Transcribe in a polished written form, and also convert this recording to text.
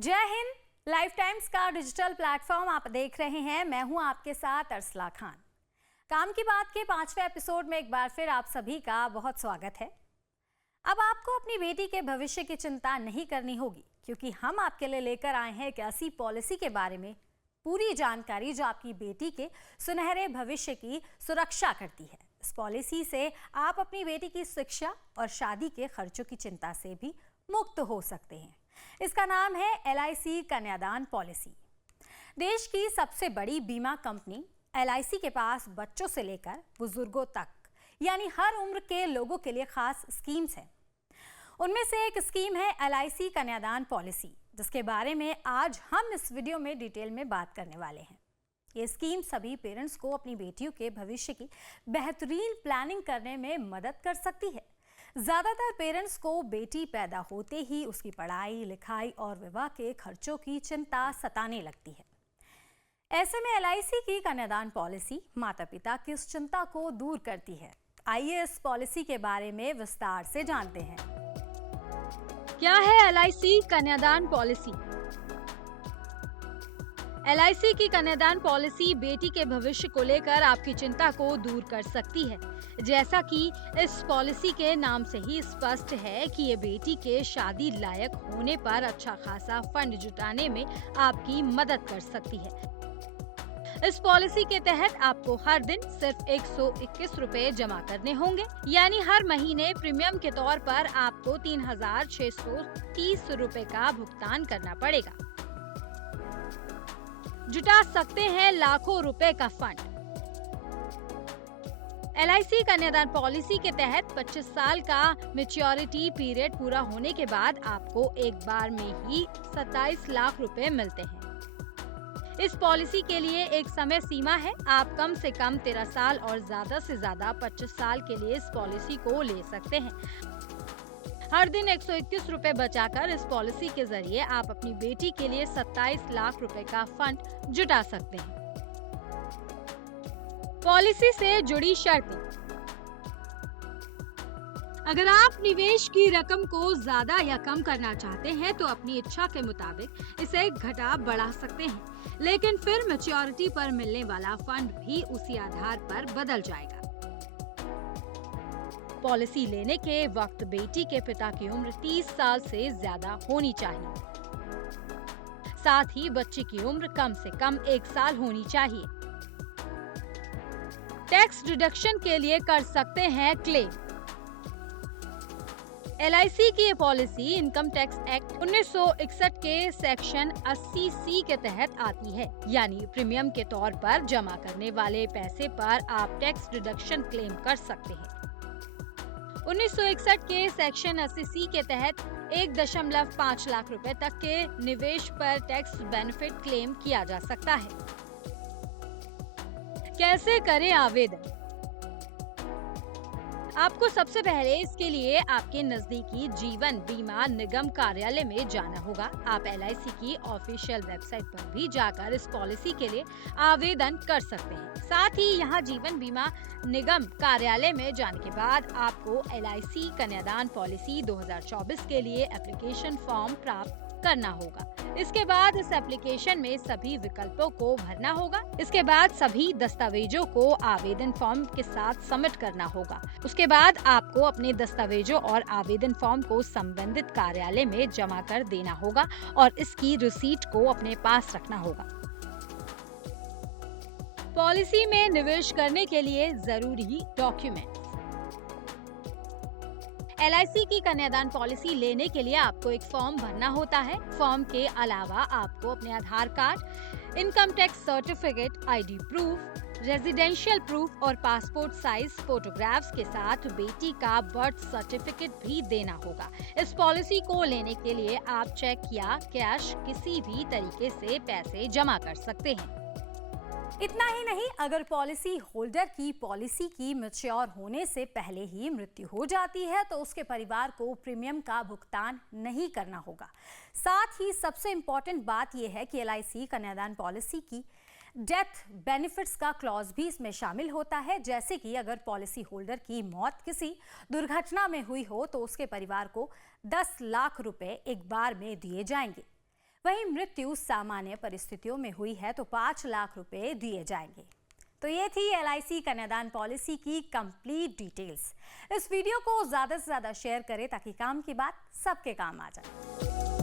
जय Hind. Life times का digital platform आप देख रहे हैं। मैं हूं आपके साथ अरसला खान। काम की बात के 5वें एपिसोड में एक बार फिर आप सभी का बहुत स्वागत है। अब आपको अपनी बेटी के भविष्य की चिंता नहीं करनी होगी, क्योंकि हम आपके लिए लेकर आए हैं एक ऐसी पॉलिसी के बारे में पूरी जानकारी जो आपकी बेटी के सुनहरे भविष्य की सुरक्षा करती है। इस पॉलिसी से आप अपनी बेटी की शिक्षा और शादी के खर्चों की चिंता से भी मुक्त हो सकते हैं। इसका नाम है LIC कन्यादान पॉलिसी। देश की सबसे बड़ी बीमा कंपनी LIC के पास बच्चों से लेकर बुजुर्गों तक यानी हर उम्र के लोगों के लिए खास स्कीम्स हैं। उनमें से एक स्कीम है LIC कन्यादान पॉलिसी, जिसके बारे में आज हम इस वीडियो में डिटेल में बात करने वाले हैं। ये स्कीम सभी पेरेंट्स को अपनी बेटियों के भविष्य की बेहतरीन प्लानिंग करने में मदद कर सकती है। ज़्यादातर पेरेंट्स को बेटी पैदा होते ही उसकी पढ़ाई लिखाई और विवाह के खर्चों की चिंता सताने लगती है। ऐसे में LIC की कन्यादान पॉलिसी माता पिता की इस चिंता को दूर करती है। आइए इस पॉलिसी के बारे में विस्तार से जानते हैं। क्या है LIC कन्यादान पॉलिसी? LIC की कन्यादान पॉलिसी बेटी के भविष्य को लेकर आपकी चिंता को दूर कर सकती है। जैसा कि इस पॉलिसी के नाम से ही स्पष्ट है कि ये बेटी के शादी लायक होने पर अच्छा खासा फंड जुटाने में आपकी मदद कर सकती है। इस पॉलिसी के तहत आपको हर दिन सिर्फ 121 रुपए जमा करने होंगे, यानी हर महीने प्रीमियम के तौर पर आपको 3,630 रुपए का भुगतान करना पड़ेगा। जुटा सकते हैं लाखों रुपए का फंड। LIC कन्यादान पॉलिसी के तहत 25 साल का मैच्योरिटी पीरियड पूरा होने के बाद आपको एक बार में ही 27 लाख रुपए मिलते हैं। इस पॉलिसी के लिए एक समय सीमा है। आप कम से कम 13 साल और ज्यादा से ज्यादा 25 साल के लिए इस पॉलिसी को ले सकते हैं। हर दिन 121 रुपए बचाकर इस पॉलिसी के जरिए आप अपनी बेटी के लिए 27 लाख रुपए का फंड जुटा सकते हैं। पॉलिसी से जुड़ी शर्तें। अगर आप निवेश की रकम को ज्यादा या कम करना चाहते हैं तो अपनी इच्छा के मुताबिक इसे घटा बढ़ा सकते हैं, लेकिन फिर मैच्योरिटी पर मिलने वाला फंड भी उसी आधार पर बदल जाएगा। पॉलिसी लेने के वक्त बेटी के पिता की उम्र 30 साल से ज्यादा होनी चाहिए। साथ ही बच्चे की उम्र कम से कम 1 साल होनी चाहिए। टैक्स डिडक्शन के लिए कर सकते हैं क्लेम। LIC की ये पॉलिसी इनकम टैक्स एक्ट 1961 के सेक्शन 80C के तहत आती है, यानी प्रीमियम के तौर पर जमा करने वाले पैसे पर आप टैक्स डिडक्शन क्लेम कर सकते हैं। 1961 के सेक्शन 80C के तहत 1.5 लाख रुपए तक के निवेश पर टैक्स बेनिफिट क्लेम किया जा सकता है। कैसे करें आवेदन? आपको सबसे पहले इसके लिए आपके नजदीकी जीवन बीमा निगम कार्यालय में जाना होगा। आप LIC की ऑफिशियल वेबसाइट पर भी जाकर इस पॉलिसी के लिए आवेदन कर सकते हैं। साथ ही यहाँ जीवन बीमा निगम कार्यालय में जाने के बाद आपको LIC कन्यादान पॉलिसी 2024 के लिए एप्लीकेशन फॉर्म प्राप्त करना होगा। इसके बाद इस एप्लीकेशन में सभी विकल्पों को भरना होगा। इसके बाद सभी दस्तावेजों को आवेदन फॉर्म के साथ सबमिट करना होगा। उसके बाद आपको अपने दस्तावेजों और आवेदन फॉर्म को संबंधित कार्यालय में जमा कर देना होगा और इसकी रिसीट को अपने पास रखना होगा। पॉलिसी में निवेश करने के लिए जरूरी डॉक्यूमेंट। LIC की कन्यादान पॉलिसी लेने के लिए आपको एक फॉर्म भरना होता है। फॉर्म के अलावा आपको अपने Aadhaar card, income tax certificate, ID proof, residential proof और पासपोर्ट साइज फोटोग्राफ्स के साथ बेटी का बर्थ सर्टिफिकेट भी देना होगा। इस पॉलिसी को लेने के लिए आप चेक या कैश किसी भी तरीके से पैसे जमा कर सकते हैं। इतना ही नहीं, अगर पॉलिसी होल्डर की पॉलिसी की मैच्योर होने से पहले ही मृत्यु हो जाती है तो उसके परिवार को प्रीमियम का भुगतान नहीं करना होगा। साथ ही सबसे इम्पोर्टेंट बात यह है कि LIC कन्यादान पॉलिसी की डेथ बेनिफिट्स का क्लॉज भी इसमें शामिल होता है, जैसे कि अगर पॉलिसी होल्डर की मौत किसी दुर्घटना में हुई हो तो उसके परिवार को 10 लाख रुपए एक बार में दिए जाएंगे। वहीं मृत्यु सामान्य परिस्थितियों में हुई है तो 5 लाख रुपए दिए जाएंगे। तो ये थी LIC कन्यादान पॉलिसी की कंप्लीट डिटेल्स। इस वीडियो को ज्यादा से ज्यादा शेयर करें ताकि काम की बात सबके काम आ जाए।